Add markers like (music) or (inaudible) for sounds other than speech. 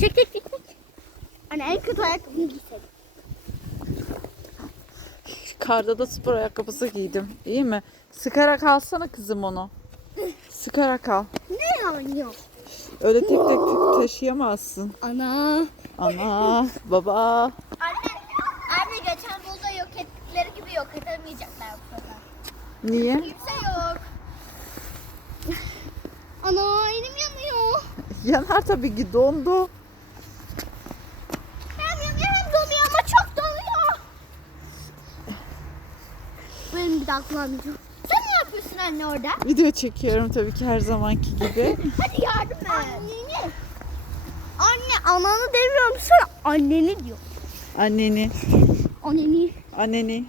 Çek çek çek. çek. Anne en kötü ayakkabını giyselim. Karda da spor ayakkabısı giydim. İyi mi? Sıkarak alsana kızım onu. Sıkarak al. Ne yanıyor? Öyle tek tek tek taşıyamazsın. Ana. Ana, baba. Anne, anne geçen bulda yok ettikleri gibi yok edemeyecekler bu sefer. Niye? Kimse yok. Ana elim yanıyor. Yanar tabii ki dondu. Benim bir de. Sen ne yapıyorsun anne orada? Video çekiyorum tabii ki her zamanki gibi. (laughs) Hadi yardım et. Anneni. Anne ananı demiyorum sana anneni diyor. Anneni, Anneni. anneni.